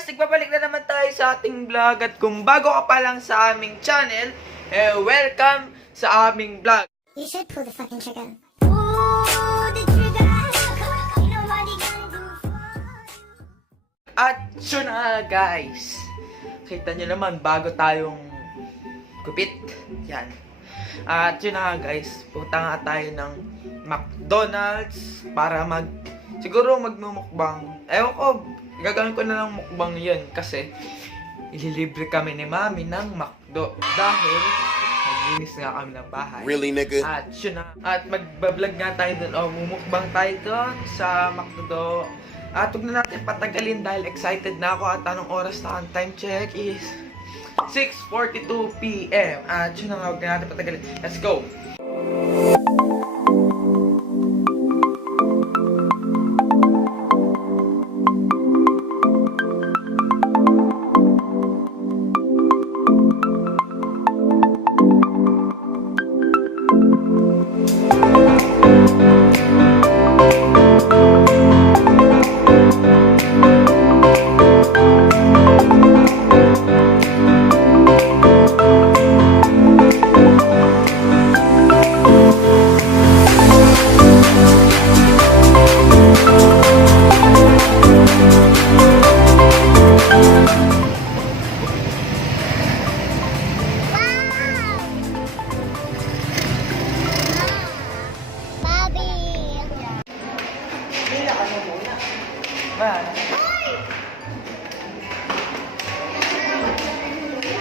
guys, nagbabalik na naman tayo sa ating vlog. At kung bago ka pa lang sa aming channel, welcome sa aming vlog. You should pull the fucking trigger. Pull the trigger. You know what you gonna do for. At yun na guys, kita nyo naman bago tayong gupit. Yan. At yun na guys, punta nga tayo ng McDonald's para siguro magmumukbang. Ewan ko, gagawin ko na lang mukbang yun kasi ililibre kami ni Mami ng Mcdo dahil maglinis nga kami ng bahay. Really, nigga? At yun na. At magbablog nga tayo doon o mumukbang tayo doon sa Mcdo. At huwag na natin patagalin dahil excited na ako at anong oras na ang time check is 6:42 PM. At yun na nga, huwag na natin patagalin. Let's go!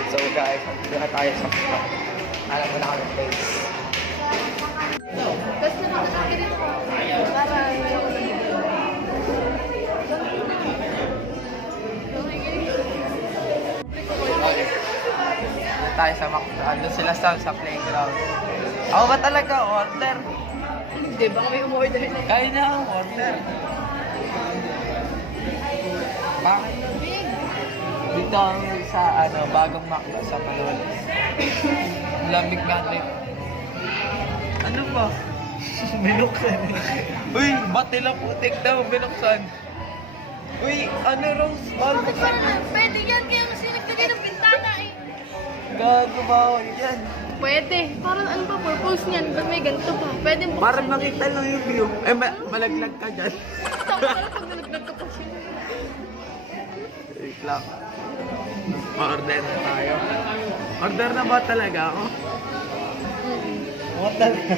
So guys, dito na tayo sa alam mo na kami place. Dito tayo sa andun sila sa playground. Ako ba talaga order? Hindi ba may umorder na? Kaya na ang order. Bakit? Dito sa bagong Mcdo sa Palolis. Lamig nga rin. Ano ba? Binuksan. Uy, bati lang putik daw, binuksan. Uy, ano Rose? Bakit parang pwede yan kaya kasi nagtagay ng bintana eh. Gago bawal yan. Pwede. Parang ano ba purpose niyan? Ba't may ganito pa? Pwede buksan. Para makita lang yung view. Malaglag ka dyan. Tama pala pag nalaglag ka kasi. Wait lang. Order na tayo. Order na ba talaga ako? What talaga?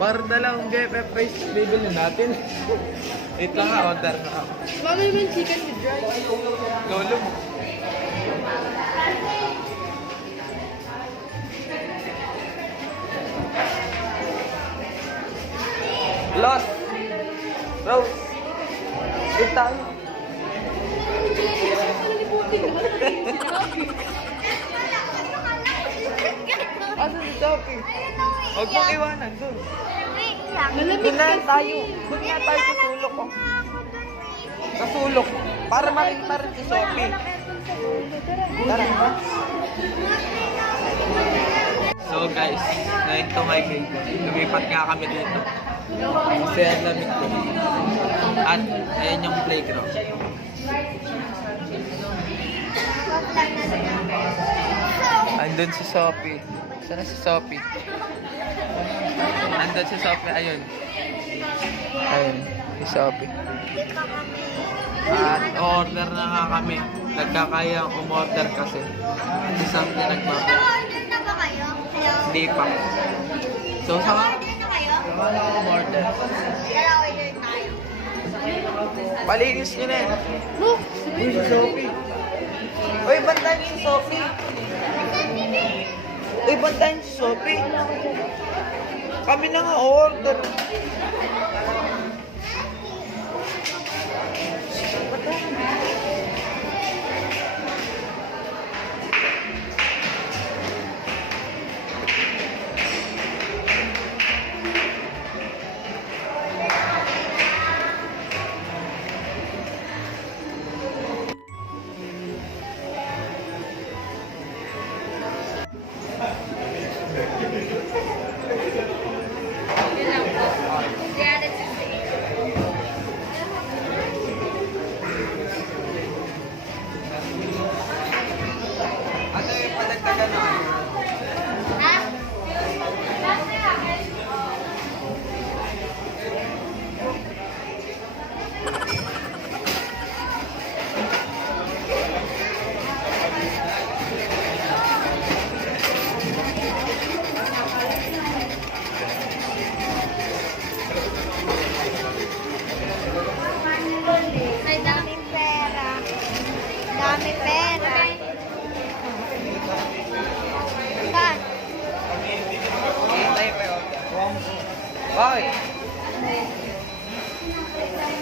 Para na lang ang GFF face bibili natin. Wait lang ha, order na ako. Baka yung chicken with rice. Lolo mo. Lost! Rose! Wait tayo. Asan si Sophie? Huwag mong iwanan doon. Doon na tayo. Doon na tayo sa sulok. Oh. Sa sulok. Para makita rin si Sophie. Tara. So guys, ngayon to my baby. Lumipat nga kami dito. Kasi ang lamig ko. At ayan yung playground. Andun si Sophie. Sana si Sophie? Andun si Sophie. Ayun. Ayun. Si Sophie. At order na nga kami. Nagkakayang umorder kasi. Isang nagmapa. Naka-order na ba kayo? Hello? Hindi pa. So, Naka-order na kayo? Wala akong order. Naka-order tayo. Palinis nyo na eh. Look! Uy, si Sophie. Uy, bantayan si Sophie. Uy, bantayan si Sophie. Kami na nga order. Kaya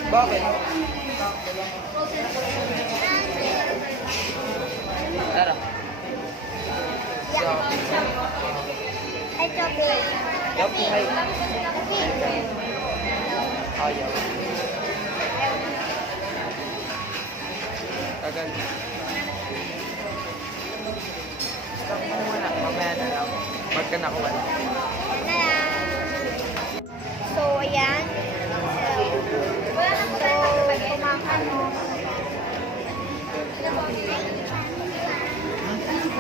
Bakit? Tara. So, Ay, chocolate. yup, ay. Ayaw. Tagal. Stop mo muna. Mamaya na lang. Ba't ka nakuha? So, ayan. So, kumakan mo.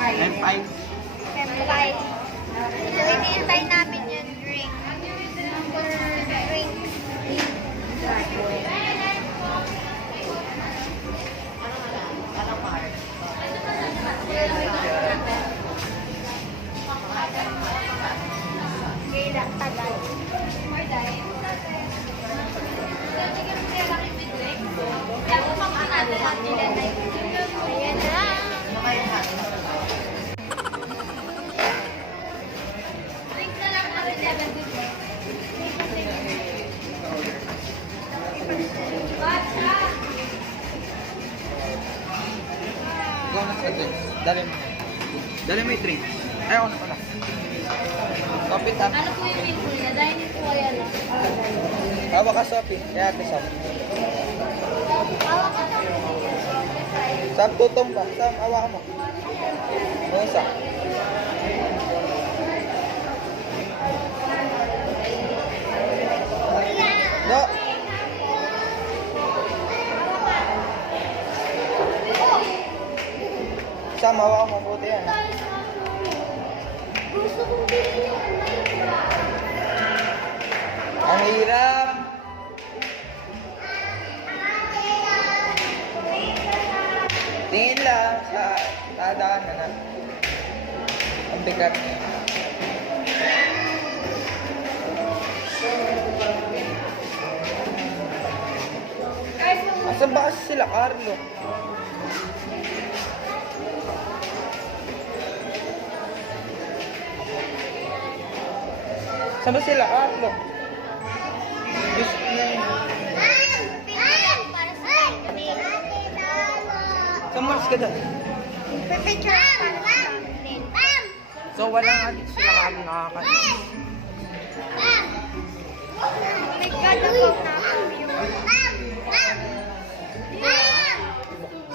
M5. Siyempre. So, hinihintay namin yung drink. Drink. Kaya tagal. Ayan na. Ikaw na sa drinks. Dali mo. Dali mo yung drinks. Ay, ako na pala. Kapit ha. Ano po yung meal po niya? Dahil po kaya lang. Hawa ka, Sophie. Kaya ate Sam. Sam, tutong ba? Sam, hawa ka mo. Ano isa? No. Sam, hawa ka mo. Buti yan. Ang hirap. Tingin lang sa dadaanan na. Ang bigat. Asan ba kasi sila, Carlo? Saan ba sila, Carlo? Gusto na yun. Saan mas ka doon? So, walang alit sila kami nakakain.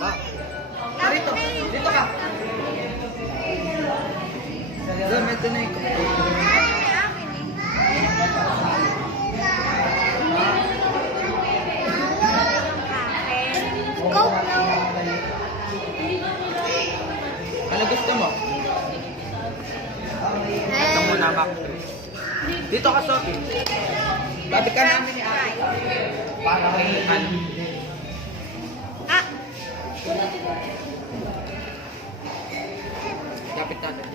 Ba? Dito. Dito ka. Doon, may tunay ko. Ano gusto mo? Ito muna, Mcdo. Dito ka, Sophie. Lapit ka namin ni Ate. Para may ano. Lapit natin.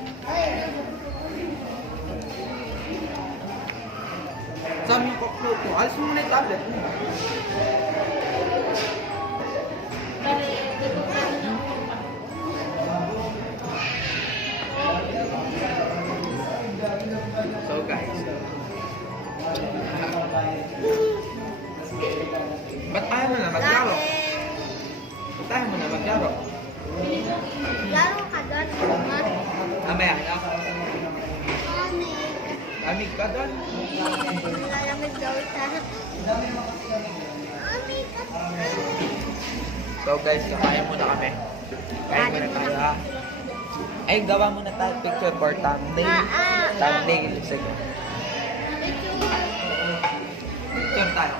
Sabi yung cocktail ko. Alis mo muna yung tablet mo. So guys, ba't ayaw mo na maglaro? Ba't ayaw mo na maglaro? Laro ka doon. Mamaya na? Amig ka doon? Lalamig daw ita. So guys, kakain muna kami. Kain muna tayo ha. Ay, gawa muna tayo picture for thumbnail. Thumbnail, sige. Picture tayo.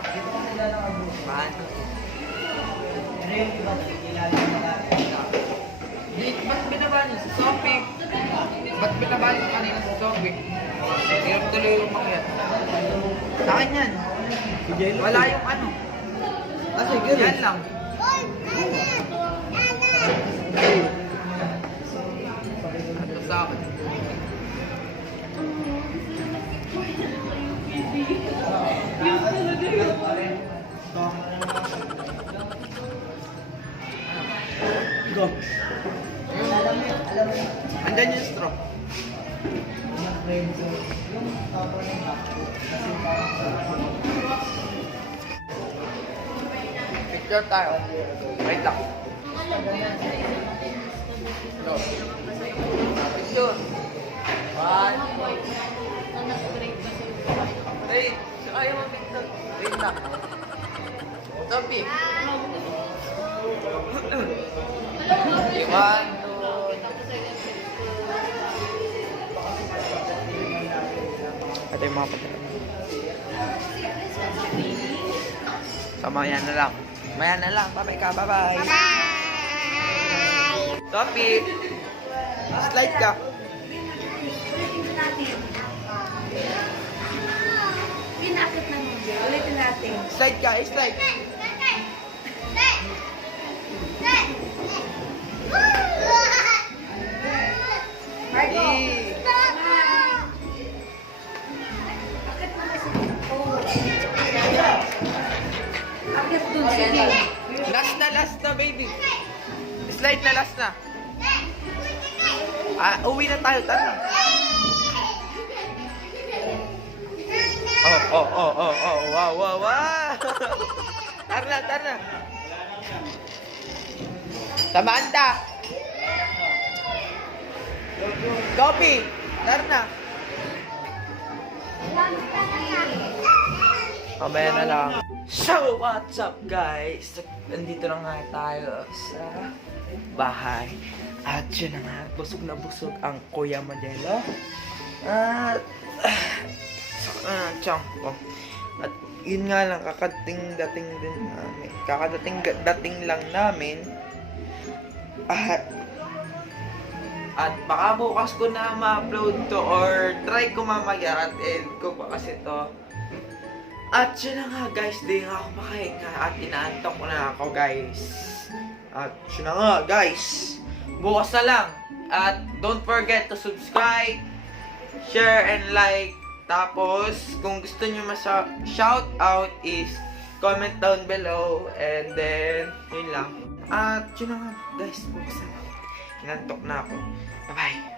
Man. Ba't binaba niyo si Sophie? Ba't binaba niyo kanina si Sophie? Hirap tuloy yung makiat. Sa akin yan. Wala yung ano. Yan lang. Ano sa akin? Go. Andan yung straw. Picture tayo. Wait lang. Go. Picture. 1. Wait. Ayaw mo picture. Wait lang. Topi. 1, 2. Ito yung mga pagkakas. So, maya na lang. Maya na lang. Bye-bye ka. Bye-bye. Bye! Topi. Slide ka. Pinakit na mo. Ulitin natin. Slide ka. Slide. Eh. Akit dun, sige. Last na, baby. Slide na, last na. Uwi na tayo, tara. Wow. Tara na. Samantha. Copy. Tara na. Mamaya na lang. So, what's up guys? Nandito na nga tayo sa bahay. At yun na nga, busog na busog ang Kuya Modelo. At tiyang ko. At yun nga lang, kakadating din namin. Kakadating lang namin. At baka bukas ko na ma-upload to or try ko mamaya at end ko pa kasi to. At yun na nga guys, di nga ako makahinga at inaantok ko na ako guys. At yun na nga guys, bukas na lang. At don't forget to subscribe, share and like. Tapos kung gusto nyo shout out is comment down below. And then yun lang. At yun na nga guys, bukas na lang. Inantok na ako. Bye bye.